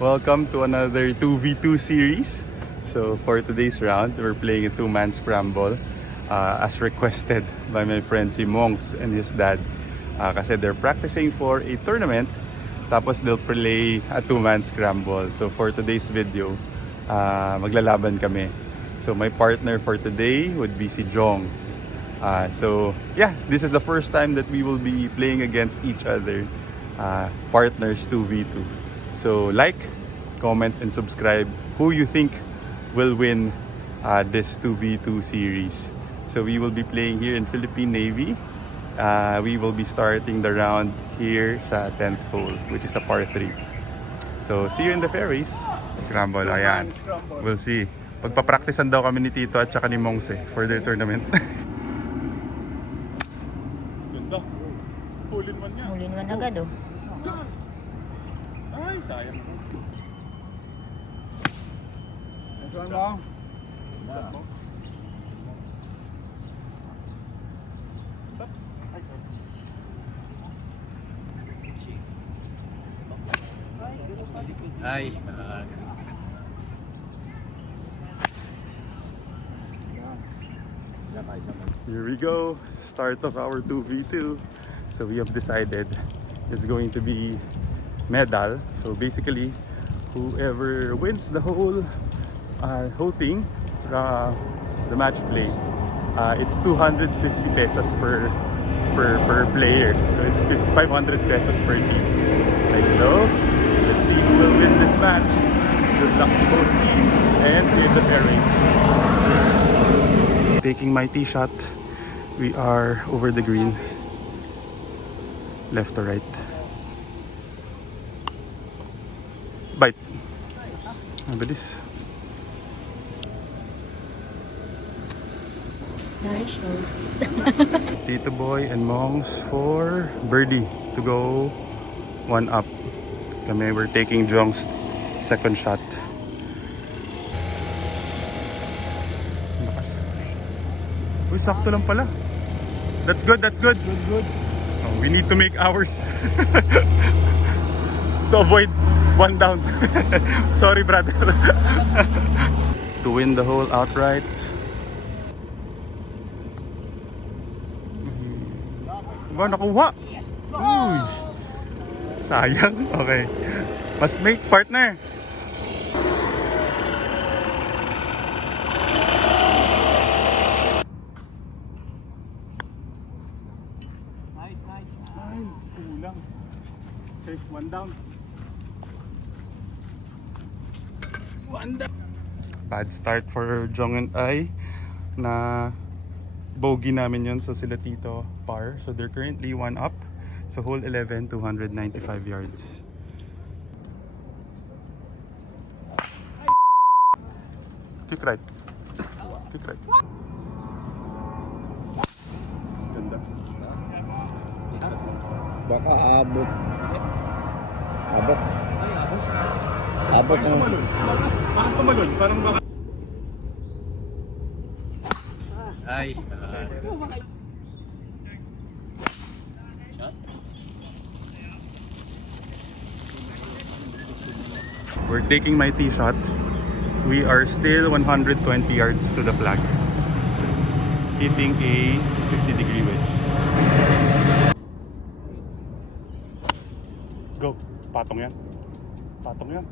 Welcome to another 2v2 series. So for today's round, we're playing a two-man scramble as requested by my friend si Monks and his dad. Kasi they're practicing for a tournament, tapos they'll play a two-man scramble. So for today's video, maglalaban kami. So my partner for today would be si Jong. So yeah, this is the first time that we will be playing against each other, partners 2v2. So like, comment, and subscribe who you think will win this 2v2 series. So we will be playing here in Philippine Navy. We will be starting the round here sa 10th hole, which is a par 3. So see you in the ferries. Scramble, ayan. We'll see. Pagpapracticean daw kami ni Tito at saka ni Mongs for their tournament. Ganda. Hole-in-one niya. Hole-in-one agad oh. Ay, sayang. Ito lang. Ay. Here we go. Start of our 2v2. So we have decided it's going to be medal. So basically, whoever wins the whole thing, the match play, it's 250 pesos per player. So it's 500 pesos per team. Like so. Let's see who will win this match. Good luck to both teams and see you in the ferries. Taking my tee shot. We are over the green. Left to right. Bite. How about this? Nice shot. Tito Boy and Mongs for birdie to go one up. Kami, we're taking Jong's second shot. Lakas. Uy, sakto lang pala. That's good, that's good. Good. Oh, we need to make ours. To avoid one down. Sorry, brother. To win the hole outright. Ba, nakuha. Uy. Sayang. Okay. Must make, partner. Nice. Ay, kulang. Okay, one down. Bad start for Jong and I na bogey namin yun. So sila Tito par. So they're currently one up. So hole 11, 295 yards. Kick right. Kick right. Ganda. Baka abot. Abot ng... Bakit tumalon? Parang baka... Ay. We're taking my tee shot. We are still 120 yards to the flag. Hitting a 50-degree wedge. Go. Patong yan. Patong yan.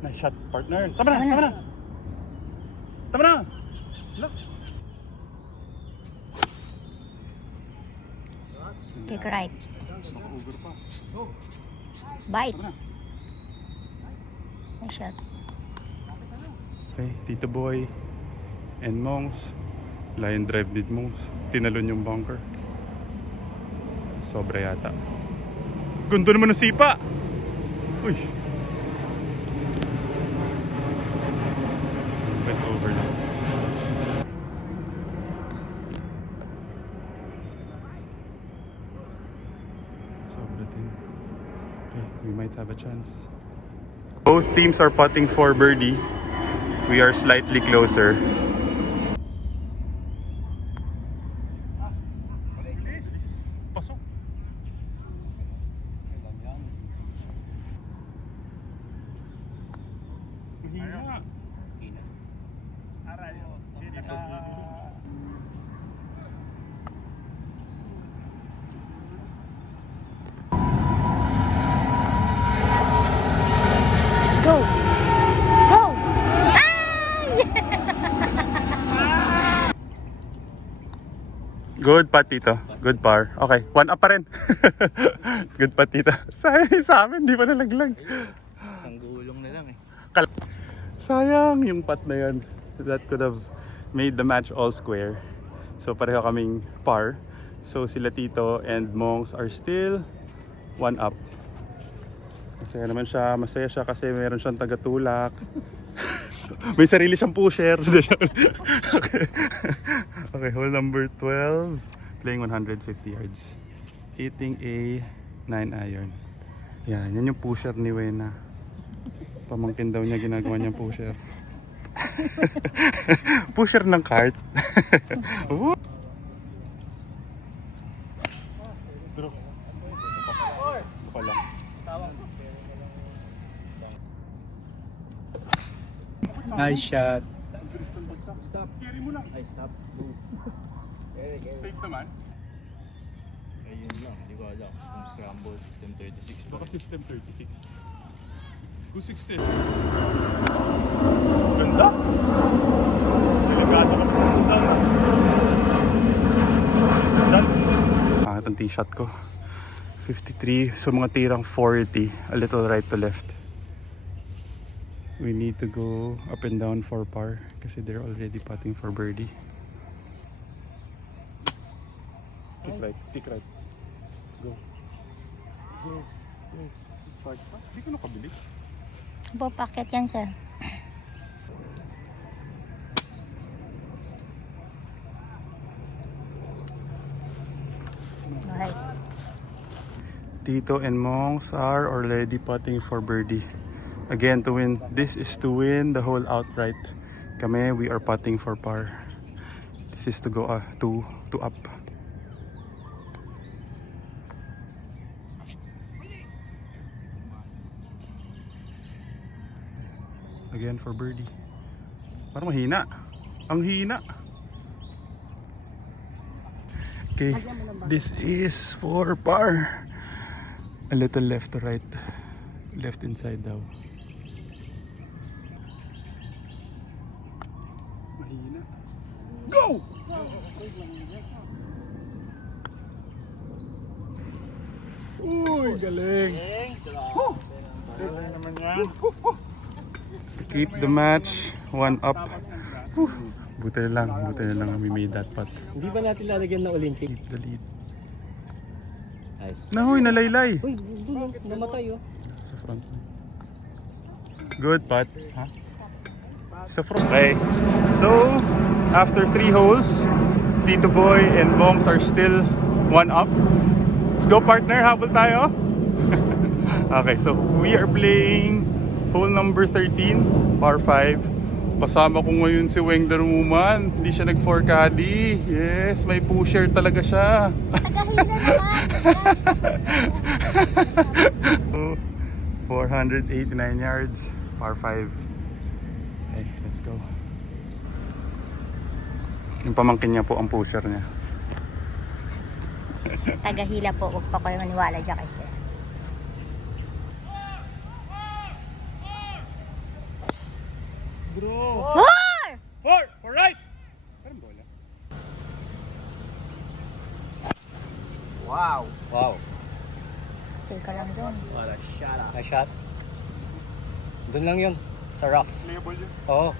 Nice shot, partner. Tama na. Look. Kick right. Naka-over pa. Bite. Tama na. Nice shot. Okay, Tito Boy and Mongs. Line drive did Mongs. Tinalon yung bunker. Sobra yata. Gundo naman ng sipa. Uy. Went over lang. Sobra din. Okay, we might have a chance. Both teams are putting for birdie. We are slightly closer. Show! Go! Ay! Good pat, Tito. Good par. Okay, 1 up pa rin. Good pat, Tito. Sa amin, di pa nalaglag. Isang gulong na lang eh. Sayang yung putt na yun. That could have made the match all square. So pareho kaming par. So sila Tito and Monks are still 1 up. Masaya naman siya. Masaya siya kasi meron siyang tagatulak. May sarili siyang pusher. Okay. Okay, hole number 12. Playing 150 yards. Hitting a 9 iron. Yan yung pusher ni Wena. Pamangkin daw niya ginagawa niyang pusher. Pusher ng cart. Draw. Ito pa lang. Nice shot. Carry mo lang. Ay, stop. Go. Kaya. Safe naman. Ayun lang. Hindi ko alam. Kung scramble, system 36 ba? Baka system 36. 216. Ganda. Delikado ka pa sa total. Shot. Pangit ang tee shot ko. 53. So mga tirang 40. A little right to left. We need to go up and down for par kasi they're already putting for birdie. Kick right. Kick right. Go. Go. Go. Start pa. Hindi ka nakabilis. Po, packet yan, sir. Bye. Tito and Monks are already putting for birdie. Again, to win. This is to win the hole outright. Kami, we are putting for par. This is to go to up. Again for birdie. Parang mahina. Ang hina. Okay, this is for par. A little left to right. Left inside daw. Mahina. Go! Uy, galing. Naman yan. To keep the match 1 up. Buti na lang we made that putt. Hindi ba natin lalagyan na Olympic? Keep the lead. Nice. Nahoy, nalaylay. Uy, doon namatay oh. Sa front. Good putt. Huh? Sa front. Okay. So, after 3 holes, Tito Boy and Monks are still 1 up. Let's go, partner. Habol tayo. Okay, so we are playing hole number 13, par 5. Kasama ko ngayon si Weng Darmuman. Hindi siya nag-4 caddy. Yes, may pusher talaga siya. Tagahila naman. 489 yards, par 5. Okay, let's go. Yung pamangkin niya po ang pusher niya. Tagahila po. Huwag pa kayo maniwala dyan kasi. Bro! Four! For right! Parang bola. Wow. Wow. Stay ka lang doon. What a shot. Nice shot. Doon lang yun. Sa rough. Playable yun. Oo.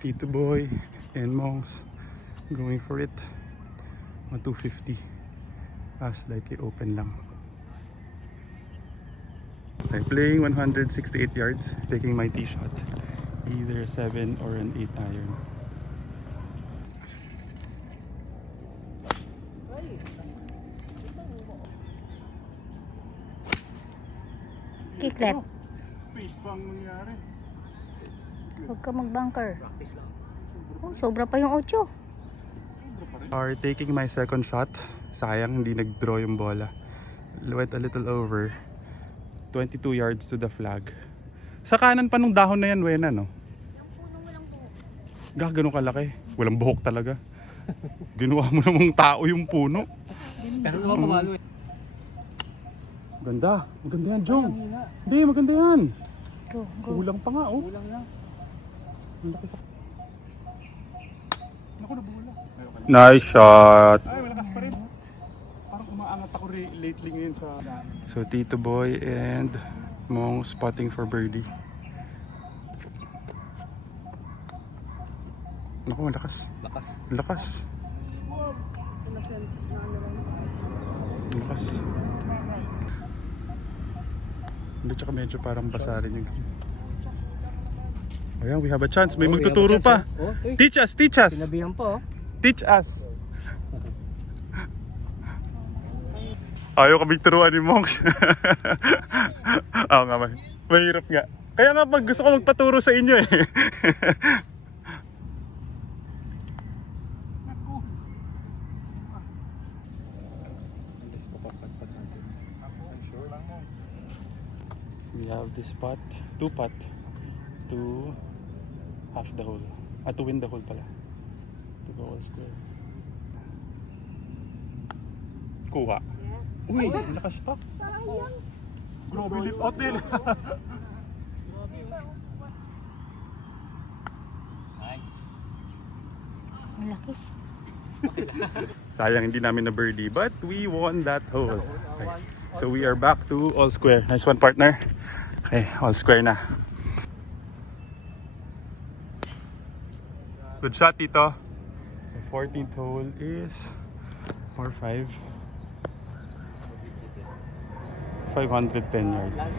Tito Boy and Monks going for it. 250. Slightly open lang. Okay, playing 168 yards, taking my tee shot. Either 7 or an 8 iron. Kick left. Face bang nangyari? Huwag ka mag-bunker. Practice lang. Oh, sobra pa yung 8. Are taking my second shot. Sayang hindi nag-draw yung bola. Went a little over. 22 yards to the flag. Sa kanan pa nung dahon na yan, Wena, no? Ganun kalaki. Walang buhok talaga. Ginawa mo namang tao yung puno. Pero naman pamalo eh. Ganda. Maganda yan, Jong. Hindi, maganda yan. Go, go. Kulang pa nga, oh. Kulang lang. Ang laki sa... Naku, nabula. Nice shot. Ay, malakas pa rin. Parang umaangat ako lately ngayon sa... So, Tito Boy and Mong spotting for birdie. Naku, malakas. Lakas. Lakas. Lakas. Hindi, tsaka medyo parang basa rin yung... Ayan, we have a chance. May Oh, we magtuturo have a chance, pa. oh. Oh, Teach us, teach us. Sinabihan pa oh. Teach us. Ayaw kaming turuan ni Monks. Oo nga, mahirap nga. Kaya nga pag gusto ko magpaturo sa inyo eh. We have this putt, two putt to half the hole. To win the hole pala. To go all square. Kuha. Yes. Uy, lakas pa. Sayang. Grabe lip out din. Nice. Malaki. Sayang hindi namin na birdie, but we won that hole. Okay. So we are back to all square. Nice one, partner. Okay, all square na. Good shot, Tito. The 14th hole is 4-5. 510 yards.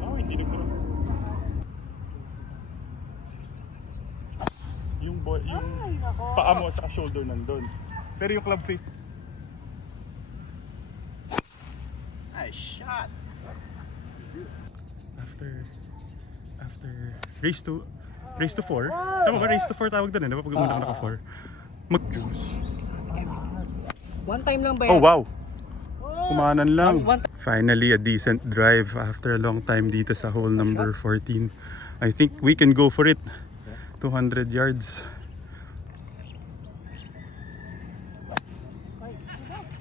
Oh, hindi nagturo. Yung paa mo at shoulder nandun. Pero yung club face. Nice shot. After race to 4. Tama ba? Race to 4 tawag doon eh. Diba pag muna ka naka 4? One time lang ba yan? Oh wow! Kumanan lang. One- Finally a decent drive after a long time dito sa hole number 14. I think we can go for it. 200 yards.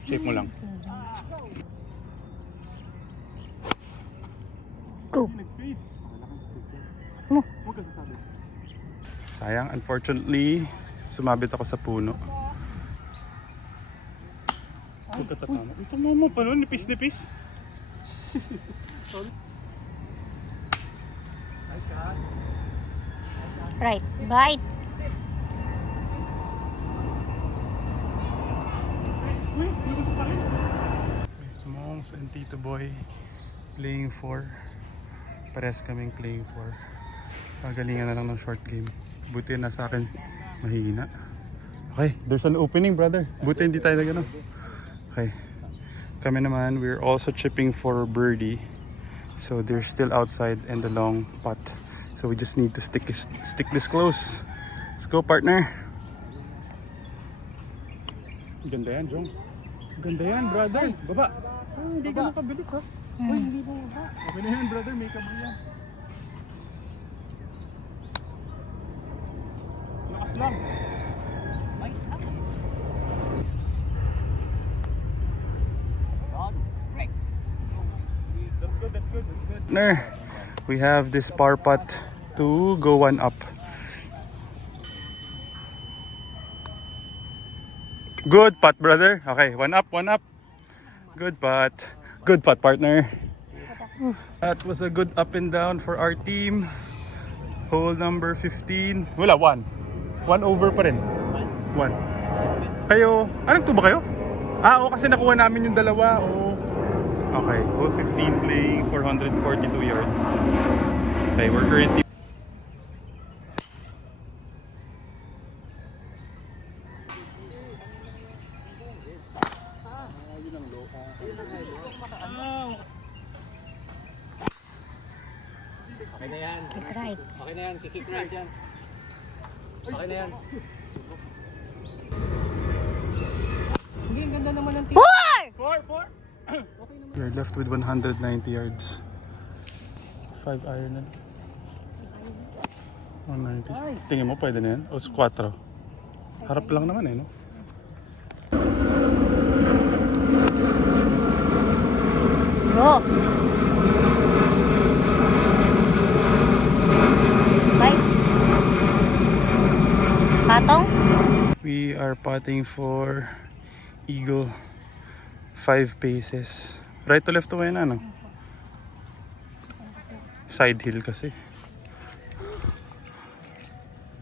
Check mo lang. Go. Sayang, unfortunately, sumabit ako sa puno. Pagkatatama. Ito mo pa nun, nipis-nipis. Right. Bite. Monks and Tito Boy playing 4. Pares kaming playing 4. Pagalingan na lang ng short game. Buti na sa akin mahina. Okay, there's an opening, brother. Buti hindi tayo nagano. Okay. Kami naman, we're also chipping for birdie. So they're still outside and the long putt. So we just need to stick this close. Let's go, partner. Ganda yan, Jong. Ganda yan, brother. Baba. Oh, hindi ka makabilis, ha? Uy, hindi mo baba. Okay na yan, brother. May kabal yan. Lakas lang. That's good, that's good. Partner, we have this par putt to go one up. Good putt, brother. Okay, one up, one up. Good putt. Good putt, partner. That was a good up and down for our team. Hole number 15. Wala, 1. 1 over pa rin. 1. Kayo, anong tuba kayo? Oo, kasi nakuha namin yung dalawa. Oo. Okay, hole 15 playing 442 yards. Okay, we're currently... Okay na yan. Kick right. Okay na yan. Kick right yan. Okay na yan. Hindi, ang ganda naman ng team. Wow! left with 190 yards. 5 iron na. 190. Tingin mo pwede na yan? O 4? Harap lang naman eh, no? Bro. Bite. Patong? We are putting for eagle 5 paces. Right to left to na, ano? Side hill kasi.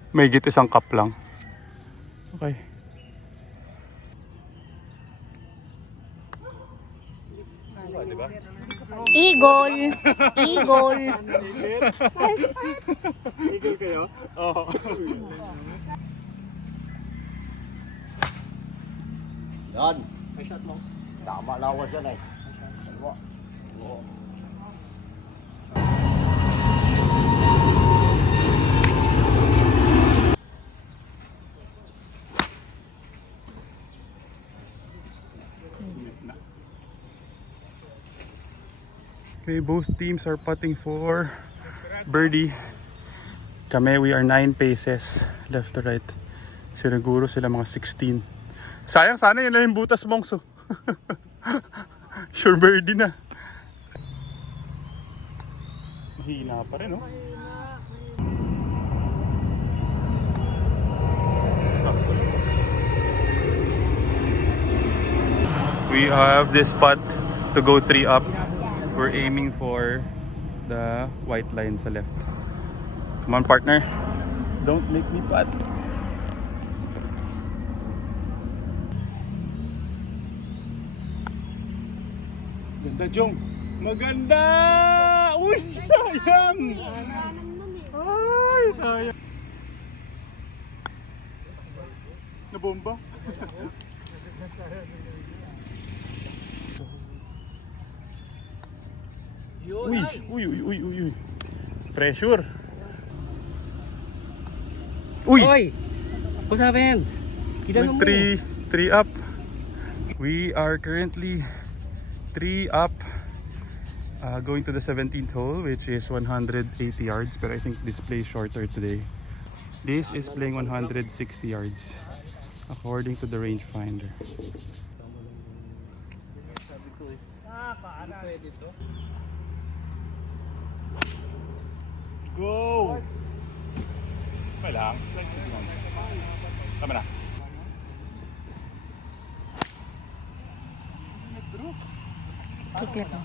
May git isang cup lang. Okay. Eagle. Eagle. Tigil kayo? Oo. Yan. May shot mo. Tama lawas yan eh. Dalawa. Oo. Okay, both teams are putting for birdie. Kami, we are 9 paces left to right. Siniguro sila mga 16. Sayang, sana yun na yung butas, Mongs. Oh. Sure birdie na. Mahina pa rin, oh. Sakto lang. We have this putt to go 3 up. We're aiming for the white line sa left. Come on, partner. Don't make me putt. Ganda, Jong. Maganda! Uy, sayang! Ay, sayang. Nabomba? Uy, uy, uy, uy, uy, uy. Pressure. Uy! Oy! What's happened? Kailangan mo. 3 up. We are currently 3 up. Going to the 17th hole, which is 180 yards. But I think this plays shorter today. This is playing 160 yards, according to the rangefinder. Go! Okay lang. Tama na. Tiklet mo.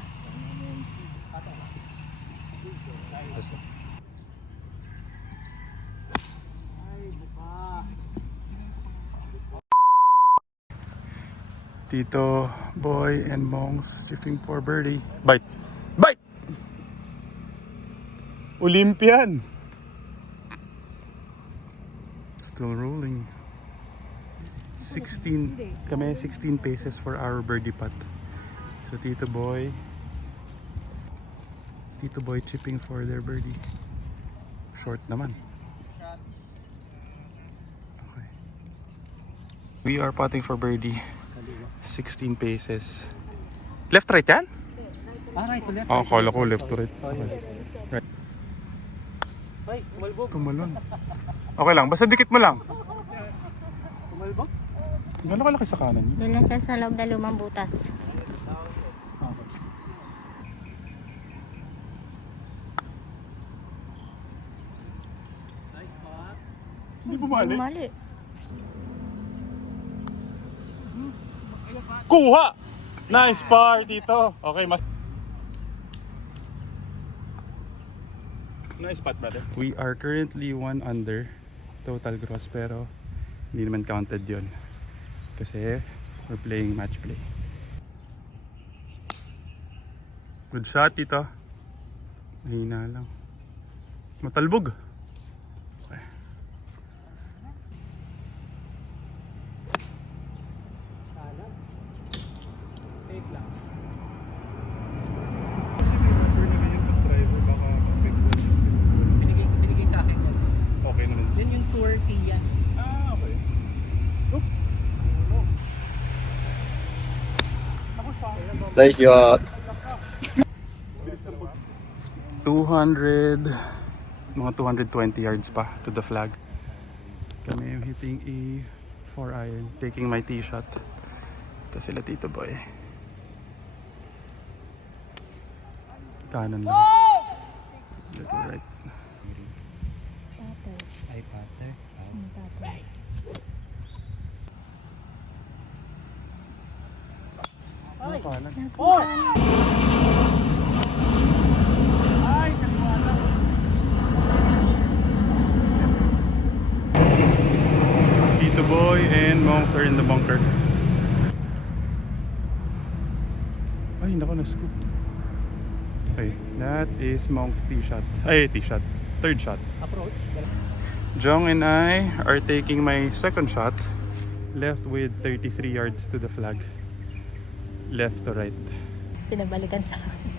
Tito, Boy, and Mongs chipping for birdie. Bite! Bite! Olympian! Still rolling. 16, kami 16 paces for our birdie putt. So Tito Boy chipping for their birdie. Short naman. Okay. We are putting for birdie. 16 paces. Left right yan? Right to left. Oh, akala ko left to right. Sorry. Okay. Right. Ay, tumalbog. Tumalon. Okay lang, basta dikit mo lang. Tumalbog? Gano'n kalaki sa kanan niyo? Doon lang sa loob na lumang butas. Hindi bumali. Mali. Kuha! Nice par dito. Okay, mas... Nice putt, brother. We are currently 1 under total gross, pero hindi naman counted yon kasi we're playing match play. Good shot dito. Mahina lang. Matalbog. Okay. Binigay sa akin. Okay naman. Yan yung tour fee yan. Ah, okay. Nice shot. 200, mga 220 yards pa to the flag. Kami yung hitting a 4 iron, taking my tee shot. Ito sila Tito Boy. Kanan lang. Little right. Ay, pater. Ano kanan? Tito Boy and Monks are in the bunker. Ay, naku, na-scoop. Okay, that is Monk's tee shot. Ay, tee shot. Third shot. Approach. Jong and I are taking my second shot. Left with 33 yards to the flag. Left to right. Pinabalikan sa akin.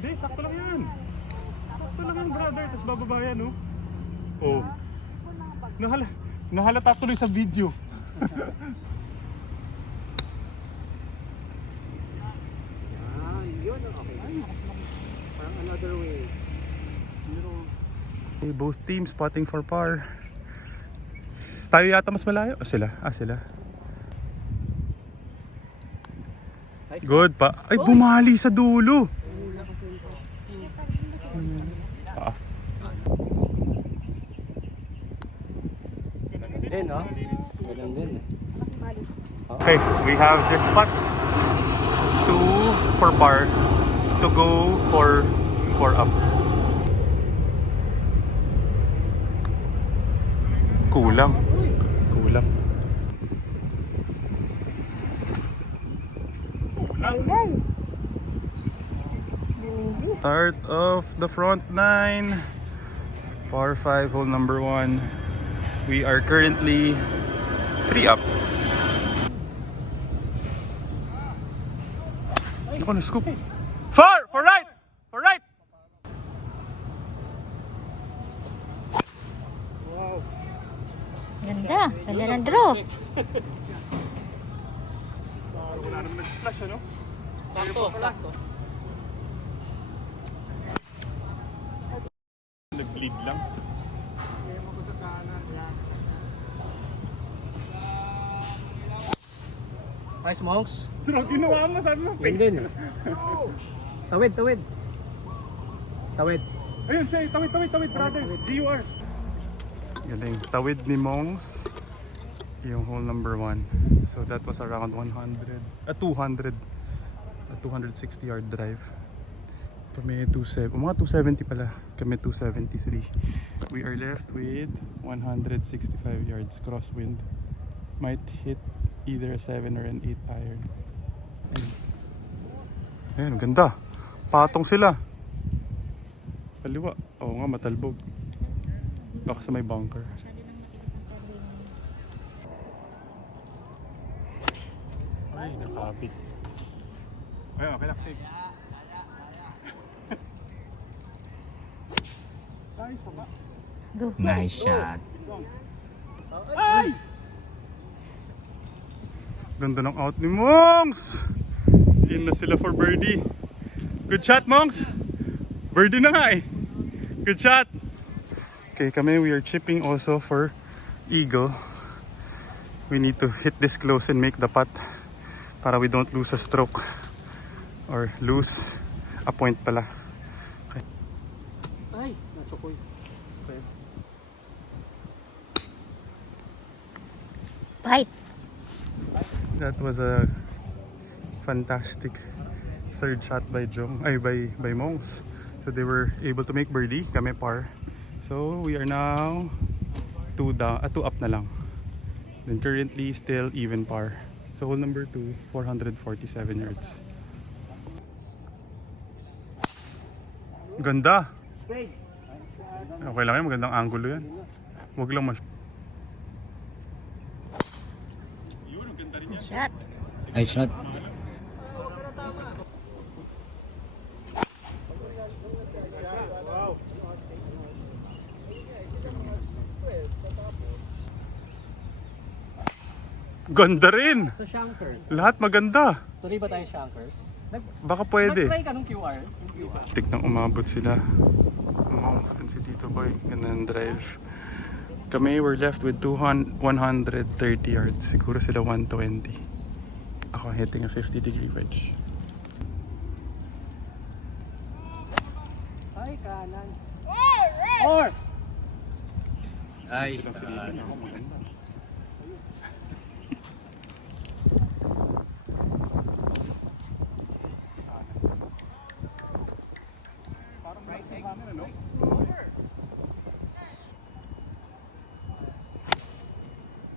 Hindi, sakto lang yan. Sakto lang yan, brother. Tapos bababa yan, no? Oh. Nahalata tuloy sa video. Parang another way. Okay, both teams spotting for par. Tayo yata mas malayo. Oh, sila. Sila. Good pa. Ay, bumali sa dulo. Din, no? Ganun din. Okay, we have this spot to for par to go for up. Kulang. Start of the front nine. Par 5 hole number 1. We are currently 3 up. Ako na scoop. Far! For right! For right! Ganda. Ganda ng draw. Wala naman nag-flash, ano? Sakto. Nag-bleed lang. Nice, Monks. Pero ginawa mo, sabi mo, Yun din. Tawid. ayun, say, tawid, brother. GUR. Galing. Tawid ni Mongs yung hole number 1. So that was around 260 yard drive. Kami mga 270 pala. Kami 273. We are left with 165 yards crosswind. Might hit either a 7 or an 8 iron. Ayun, ganda. Patong sila. Kaliwa. Oo nga, matalbog. Baka sa may bunker. Ay, nakapit. Ayun, okay lang, safe. Ay, sama. Go. Nice shot. Ay! Ganda ng out ni Monks! In na sila for birdie. Good shot, Monks! Birdie na nga eh. Good shot! Okay, kami, we are chipping also for eagle. We need to hit this close and make the putt para we don't lose a stroke or lose a point pala. Okay. Ay, natsukoy. Bite. That was a fantastic third shot by by Monks. So they were able to make birdie, kami par. So we are now 2 up na lang. Then currently still even par. So hole number 2, 447 yards. Ganda. Okay lang yan, magandang angulo yan. Huwag lang Shot. Nice shot. Ganda rin. Sa shankers. Lahat maganda. Tuloy ba tayo shankers? Baka pwede. Nag-try ka nung QR? Tignan umabot sila. Monks and si Tito Boy. Ganda ng drive. Kami were left with 130 yards. Siguro sila 120. Ako hitting a 50-degree wedge. Ay, kanan. Or! Ay,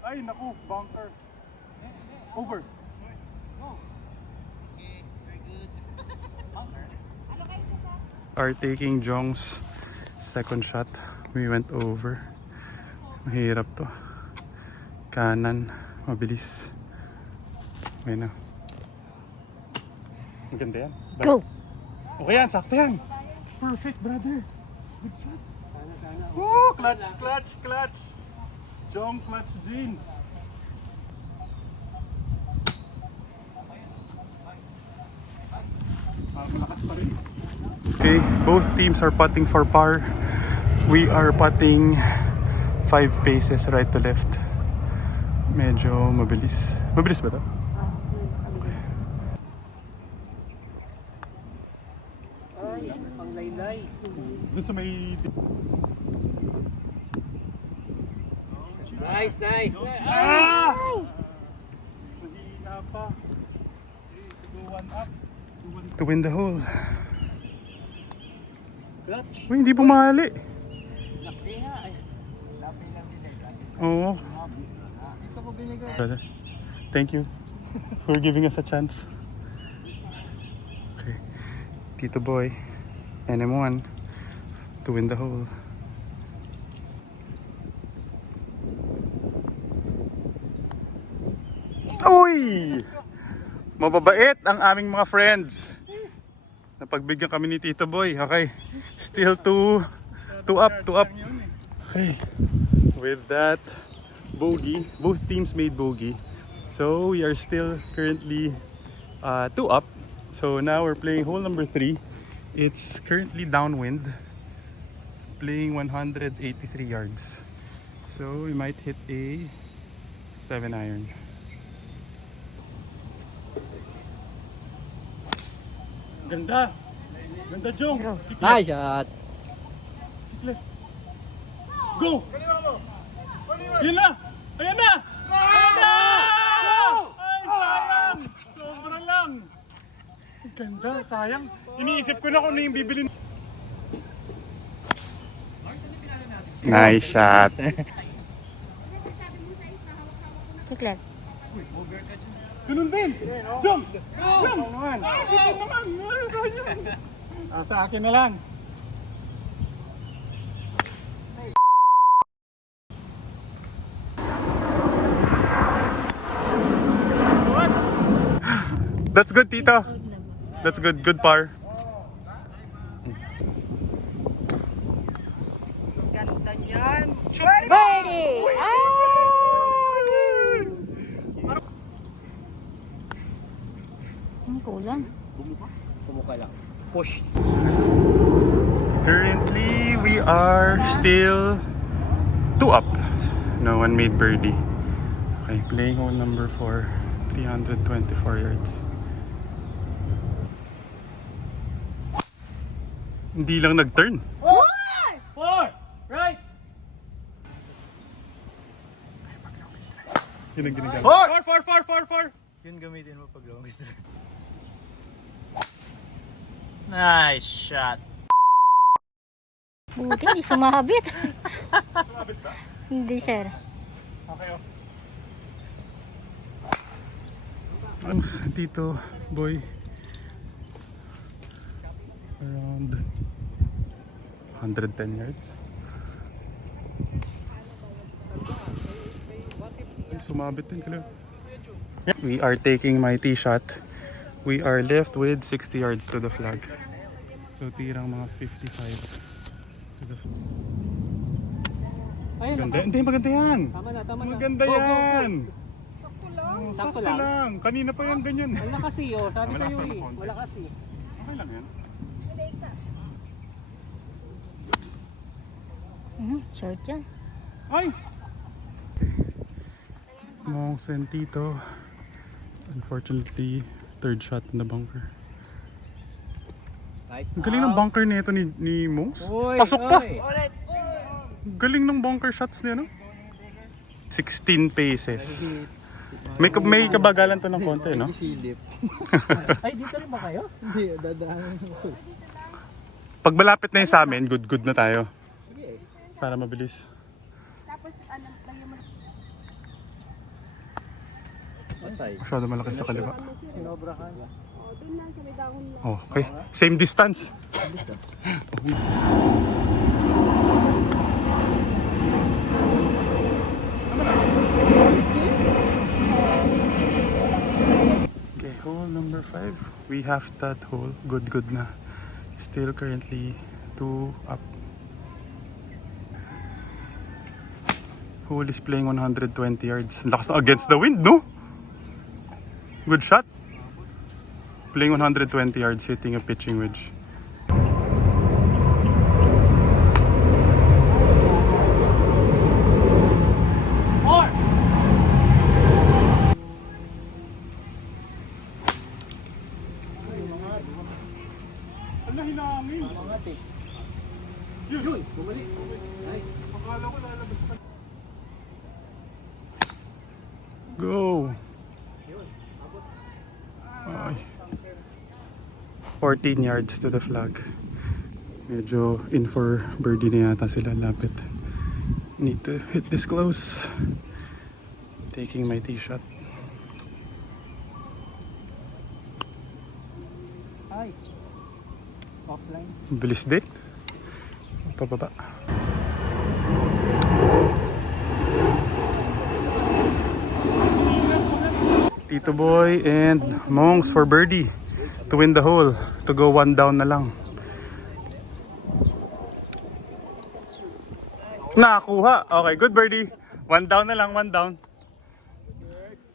Ay, naku, bunker. Over. Are taking Jong's second shot. We went over. Mahirap to. Kanan. Mabilis. Okay na. Maganda yan. Go! Okay yan, sakto yan. Perfect, brother. Good shot. Woo! Clutch, clutch, clutch. Jong clutch jeans. Malakas pa rin. Okay, both teams are putting for par. We are putting 5 paces right to left. Medyo mabilis. Mabilis ba ito? Ay, panglaylay. Doon sa may... Nice, nice. Ah! Mahina pa. To go one up. To win the hole. Clutch. Uy, hindi bumali. Laki nga eh. Oo. Brother, thank you for giving us a chance. Okay. Tito Boy, NM1 to win the hole. Uy! Mababait ang aming mga friends. Napagbigyan kami ni Tito Boy. Okay. Still two up. Okay. With that bogey, both teams made bogey. So we are still currently 2 up. So now we're playing hole number 3. It's currently downwind. Playing 183 yards. So we might hit a 7 iron. Ganda! Ganda, Jong! Nice shot. Go! Yun na! Ayan na! Ayan na! Ay, sayang! Sobra lang! Ang ganda, sayang. Iniisip ko na kung ano yung bibili. Nice shot. Tiklet. Ganun din! Jump! Jump! Naman! Naman! Sayang! Sa akin na lang. That's good, Tito. That's good. Good par. Ganda niyan. Birdie! Ang kulang. Pumuka lang. Push. Currently, we are still 2 up. No one made birdie. Okay, playing hole number 4. 324 yards. Hindi lang nag-turn. Four! Right! Yun ang ginagamit. Four! yun gamitin mo pag long strike. Nice shot. Buti, hindi sumabit. Hindi, sir. Okay, oh. Tito Boy. Around 110 yards. Ay, sumabit din kala. We are taking my tee shot. We are left with 60 yards to the flag. So tirang mga 55 to the flag. Ayun, Ganda. Hindi, maganda yan. Tama na. Maganda Go, go, go. yan. Sakto Sakto lang. lang. Kanina pa yan ganyan. Wala kasi oh, sabi Wala sa'yo sa eh. konti. Wala kasi. Okay lang yan. Short yan. Ay! Monks and Tito. Unfortunately, third shot in the bunker. Nice. Ang galing ng bunker nito ni Monks. Uy, Pasok pa! uy. Galing ng bunker shots niya, no? 16 paces. May kabagalan to ng konti, no? Isilip. Ay, dito rin ba kayo? Hindi, dadaanan ko. Pag malapit na yun sa amin, good na tayo. Sige. Para mabilis. Patay. Masyado malaki sa kaliwa. Sinobra ka. Oh, okay. Same distance. Okay, hole number 5. We have that hole. Good na. Still currently 2 up. Hole is playing 120 yards. Lakas na against the wind, no? Good shot. Playing 120 yards, hitting a pitching wedge. Four. Ala, hinangin. Yun, bumalik. Akala ko lalabas pa. Go! Ay. 14 yards to the flag. Medyo in for birdie na yata sila, lapit. Need to hit this close. Taking my tee shot. Ay. Offline. Bilis din. Pababa. Tito Boy and Monks for birdie to win the hole. To go 1 down na lang. Nakakuha. Okay, good birdie. 1 down na lang, 1 down.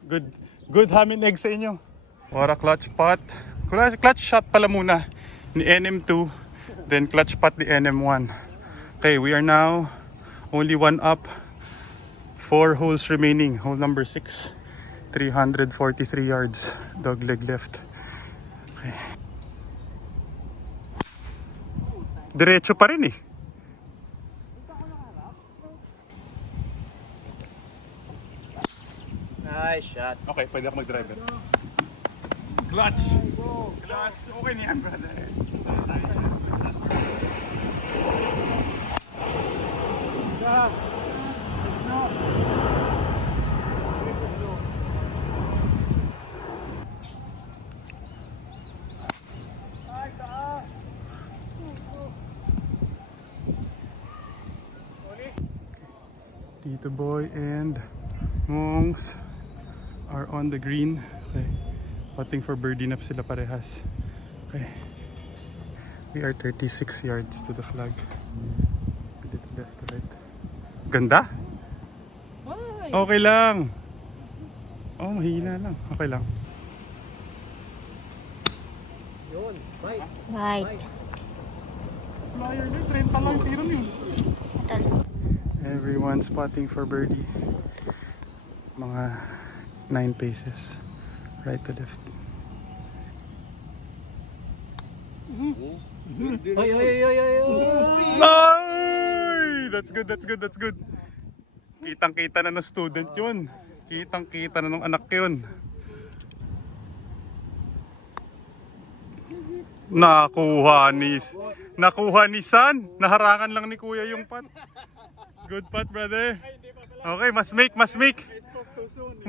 Good ham and egg sa inyo. What a clutch pot. Clutch shot pala muna ni NM2, then clutch pot ni NM1. Okay, we are now only 1 up. 4 holes remaining. Hole number 6. 343 yards. Dog leg left. Okay. Diretso pa rin eh. Nice shot. Okay, pwede ako mag-driver. Clutch! Clutch! Okay niyan, brother. Tito Boy and Monks are on the green. Okay. Putting for birdie na sila parehas. Okay. We are 36 yards to the flag. A little left to right. Ganda? Okay lang. Oh, mahina lang. Okay lang. Yun. Right. Right. Flyer na, 30 lang tiro yun. Everyone spotting for birdie. Mga 9 paces. Right to left. Oy, oy, oy, oy, oy. Ay! That's good. Kitang-kita na ng student yun. Kitang-kita na ng anak yun. Nakuha ni San. Naharangan lang ni Kuya yung putt. Good putt, brother. Okay, mas make. I spoke too soon.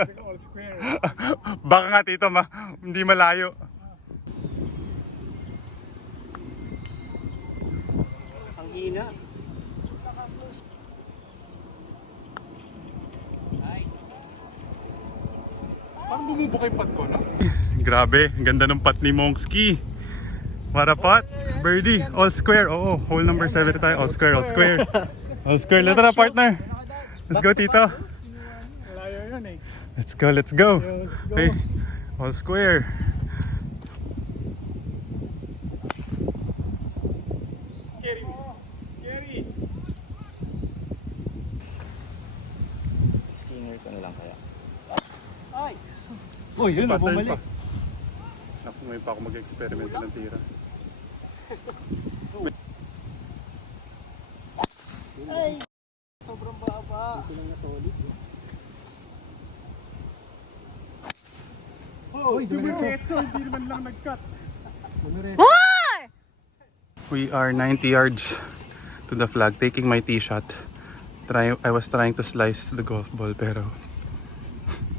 It's all square. Baka nga tito, hindi malayo. Ang hina. Parang bumubuka yung putt ko, no? Grabe, ang ganda ng putt ni Monkski. What a putt. Birdie, all square. Oo, hole number 7 tayo. All square. All square, Leto na, partner. Let's go, tito. Let's go, let's go. Hey, all square. Skinner ko na lang kaya. Ay! Uy, yun na, Pattern bumalik. pa. Naku, ngayon pa ako mag-experiment ng tira. Sobrang baba. Ito lang na solid. Oh, dumiretso, hindi naman lang nag-cut. More! We are 90 yards to the flag, taking my tee shot. I was trying to slice the golf ball pero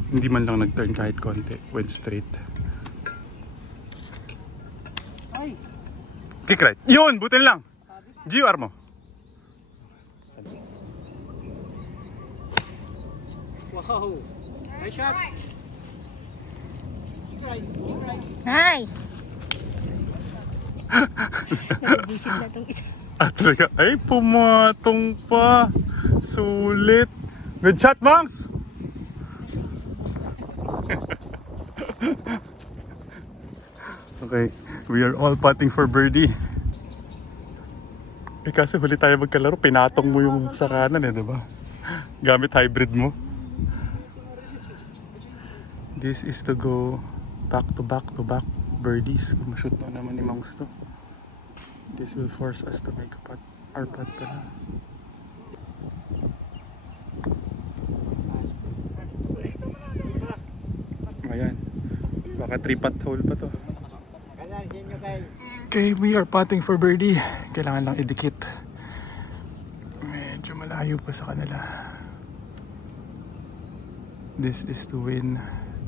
hindi man lang nag-turn kahit konti. Went straight. Ay! Kick right. Yun! Butin lang! GR mo. Wow! Nice shot! Right. Nice! Nag-visit na itong isa. At talaga, ay pumatong pa. Sulit. Good shot, Monks! Okay, we are all putting for birdie. Eh kasi huli tayo magkalaro, pinatong mo yung sa kanan eh, diba? Gamit hybrid mo. This is to go back to back to back birdies. Kung ma-shoot na naman ni Monks to. This will force us to make a putt. Our putt pala. Ayan. Baka 3-putt hole pa to. Okay, we are putting for birdie. Kailangan lang idikit. Medyo malayo pa sa kanila. This is to win,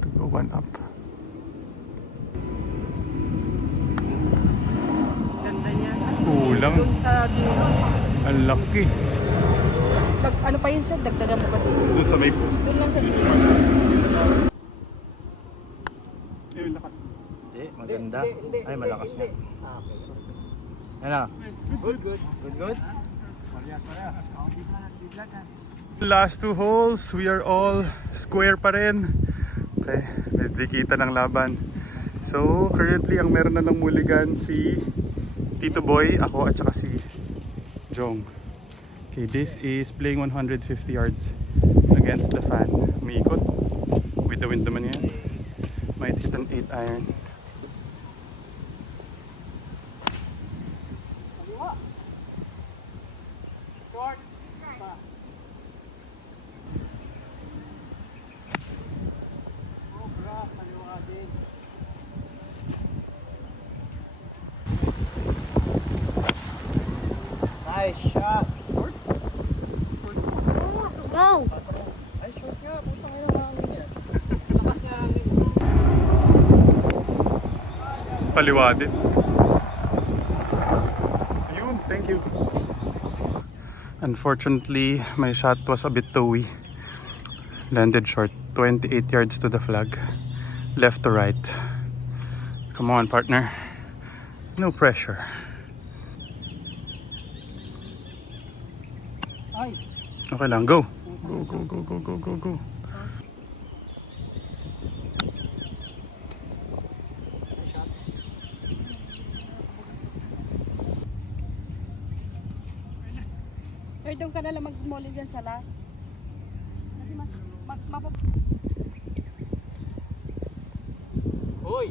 to go 1 up. Ganda niya. Kulang. Doon sa dulo. Ang laki. Ano pa yun sir? Dagdagan mo pa doon sa dulo. Doon sa may... Doon lang sa dulo. Ayun, lakas. Hindi, maganda. Ay, malakas na. Ano? Good, good. Good, good? Last 2 holes, we are all square pa rin. Okay, may dikita ng laban. So, currently, ang meron na ng mulligan si Tito Boy, ako at saka si Jong. Okay, this is playing 150 yards against the fan. Umiikot. With the wind naman yan. Might hit an 8 iron. Nice shot. Go! Ay, shot nga. Puta ngayon ang hangin yan. Lakas nga ang Paliwadin. Ayun, thank you. Unfortunately, my shot was a bit towy. Landed short, 28 yards to the flag. Left to right. Come on, partner. No pressure. Ay! Okay lang, go. Go, go, go, go, go, go, go. Sir, doon ka na lang mag-molly dyan sa last. Kasi Hoy!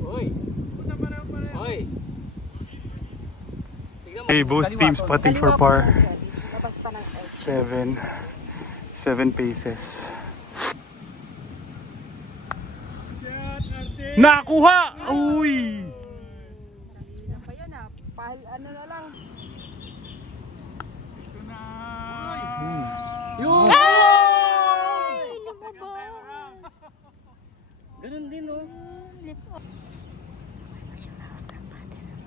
Hoy! Hoy! Okay, both teams putting for par. Labas pa ng edge. 7 paces. Nakuha! Uy! Yan pa yan ah. Ano na lang. Yun! Ay! Lumabas! Ganun din oh.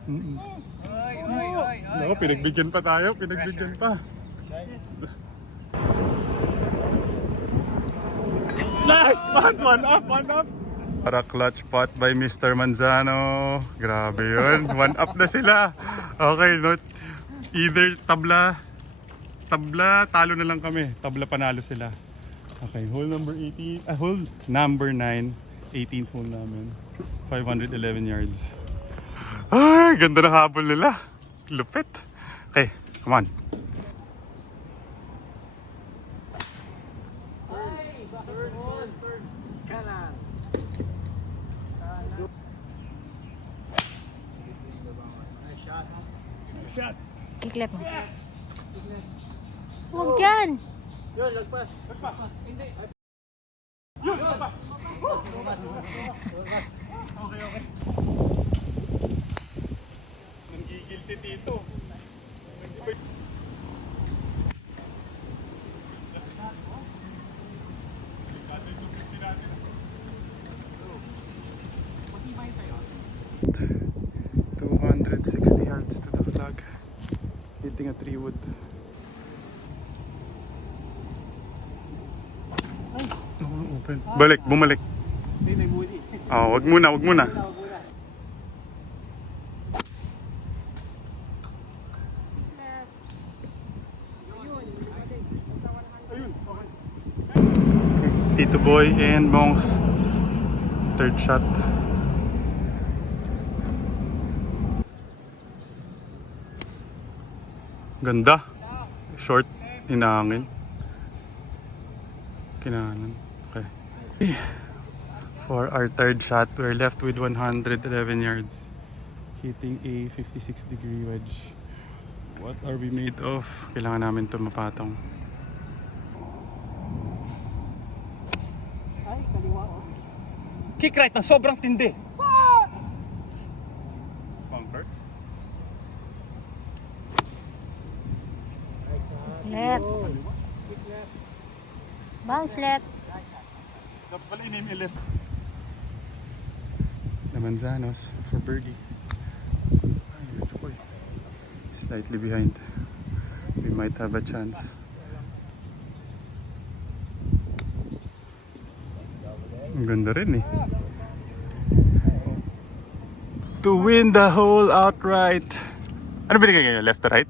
Hoy! Hoy! Hoy! Naku, pinagbigyan pa tayo, pinagbigyan pa. Nice! One up, one up! Para clutch pot by Mr. Manzano. Grabe yun. 1 up na sila. Okay, no? Either tabla, talo na lang kami. Tabla panalo sila. Okay, hole number 18, hole number 9, 18th hole namin. 511 yards. Ay, ganda ng habol nila. Lupit. Okay, come on. Shot. Kiklep mo. Huwag dyan. Yun, lagpas. Nanggigil si Tito. $260 yards to the flag. Hitting a 3-wood. Open. Balik, bumalik. Wag muna, wag muna. Tito Boy and Monks. Third shot. Ganda. Short. Hinahangin. Kinahanan. Okay. For our third shot, we're left with 111 yards. Hitting a 56-degree wedge. What are we made of? Kailangan namin ito mapatong. Kick right na sobrang tindi. Bunker? Left. Bounce left. Dapat pala in-aim 11. Lamanzanos for birdie. Ay, ito po eh. Slightly behind. We might have a chance. Ang ganda rin eh. To win the hole outright. Ano binigay kayo? Left to right?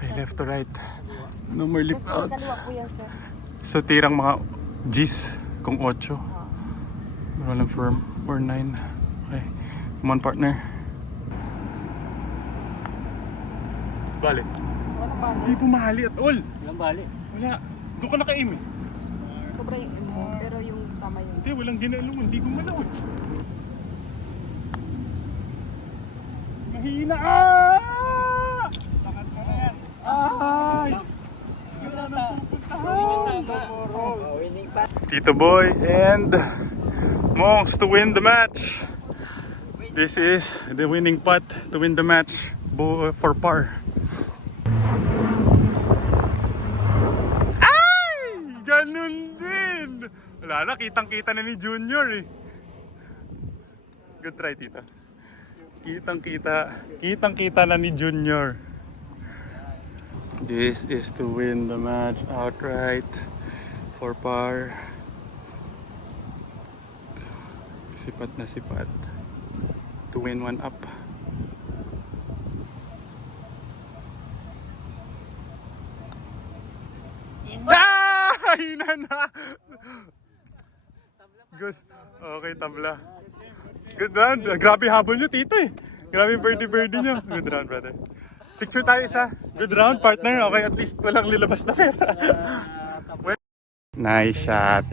Okay, left to right. No more lip outs. Kaliwa po yan, sir. So tirang mga G's kung 8. Walang firm or 9. Okay. Come on, partner. Bali. Walang bali. Hindi pumahali at all. Walang bali. Wala. Doon ka naka-aim eh. Sobra yung mo, pero yung tama yun. Hindi, walang ginalong. Hindi gumalaw eh. Mahina! Ah! Ay! Tito Boy and Monks to win the match. This is the winning putt to win the match for par. Ay! Ganun din! Wala na, kitang-kita na ni Junior eh. Good try, tita. Kitang-kita na ni Junior. This is to win the match outright for par. Sipat na sipat. To win one up. Ah! Hina na! Good. Okay, tabla. Good round. Grabe habol nyo, tito eh. Grabe birdie nyo. Good round, brother. Picture tayo isa. Good round, partner. Okay, at least walang lilabas na pera. Nice shot.